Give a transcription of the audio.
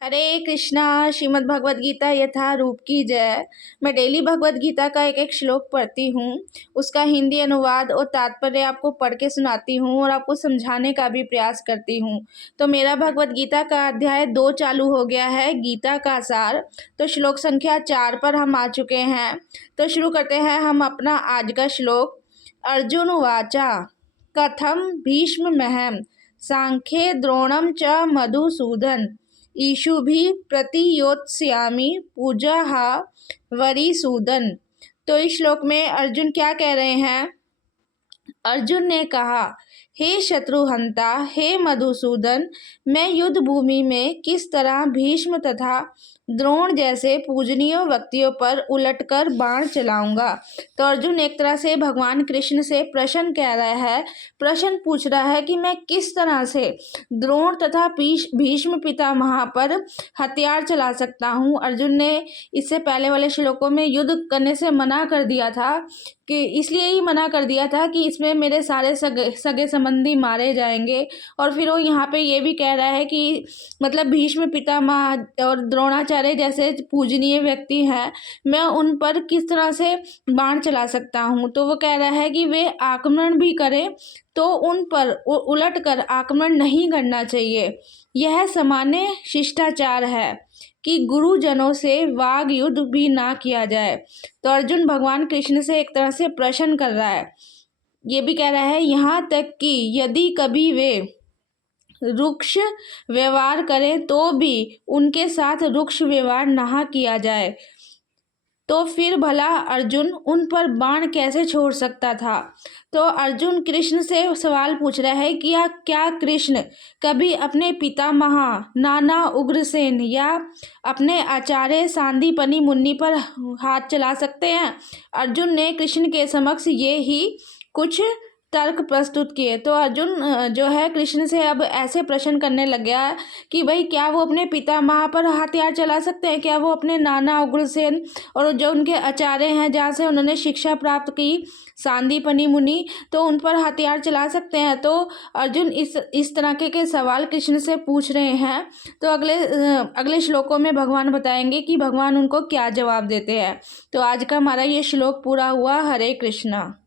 हरे कृष्णा। श्रीमद् भगवद गीता यथा रूप की जय। मैं डेली भगवद गीता का एक एक श्लोक पढ़ती हूँ, उसका हिंदी अनुवाद और तात्पर्य आपको पढ़ के सुनाती हूँ और आपको समझाने का भी प्रयास करती हूँ। तो मेरा भगवद गीता का अध्याय 2 चालू हो गया है, गीता का सार। तो श्लोक संख्या 4 पर हम आ चुके हैं। तो शुरू करते हैं हम अपना आज का श्लोक। अर्जुन वाचा कथम भीष्म महम सांख्ये द्रोणम च मधुसूदन ईशुभिः प्रतियोत्स्यामि पूजाः वरिसूदन। तो इस श्लोक में अर्जुन क्या कह रहे हैं? अर्जुन ने कहा, हे शत्रुहंता, हे मधुसूदन, मैं युद्ध भूमि में किस तरह भीष्म तथा द्रोण जैसे पूजनीय व्यक्तियों पर उलटकर बाण चलाऊंगा। तो अर्जुन एक तरह से भगवान कृष्ण से प्रश्न कह रहा है, प्रश्न पूछ रहा है कि मैं किस तरह से द्रोण तथा भीष्म पितामह पर हथियार चला सकता हूँ। अर्जुन ने इससे पहले वाले श्लोकों में युद्ध करने से मना कर दिया था, कि इसलिए ही मना कर दिया था कि इसमें मेरे सारे सगे संबंधी मारे जाएंगे। और फिर वो यहाँ पे ये भी कह रहा है कि मतलब भीष्म पितामह और द्रोणाचार्य जैसे पूजनीय व्यक्ति हैं, मैं उन पर किस तरह से बाण चला सकता हूँ। तो वो कह रहा है कि वे आक्रमण भी करें तो उन पर उलट कर आक्रमण नहीं करना चाहिए। यह सामान्य शिष्टाचार है कि गुरुजनों से वाग युद्ध भी ना किया जाए। तो अर्जुन भगवान कृष्ण से एक तरह से प्रश्न कर रहा है, ये भी कह रहा है यहाँ तक कि यदि कभी वे रुक्ष व्यवहार करें तो भी उनके साथ रुक्ष व्यवहार ना किया जाए, तो फिर भला अर्जुन उन पर बाण कैसे छोड़ सकता था। तो अर्जुन कृष्ण से सवाल पूछ रहा है कि क्या कृष्ण कभी अपने पितामह नाना उग्रसेन या अपने आचार्य सांदीपनि मुनि पर हाथ चला सकते हैं। अर्जुन ने कृष्ण के समक्ष ये ही कुछ तर्क प्रस्तुत किए। तो अर्जुन जो है कृष्ण से अब ऐसे प्रश्न करने लग गया कि भाई क्या वो अपने पितामह पर हथियार चला सकते हैं, क्या वो अपने नाना उग्रसेन और जो उनके आचार्य हैं जहाँ से उन्होंने शिक्षा प्राप्त की सांदीपनि मुनि, तो उन पर हथियार चला सकते हैं। तो अर्जुन इस तरह के सवाल कृष्ण से पूछ रहे हैं। तो अगले श्लोकों में भगवान बताएंगे कि भगवान उनको क्या जवाब देते हैं। तो आज का हमारा ये श्लोक पूरा हुआ। हरे कृष्णा।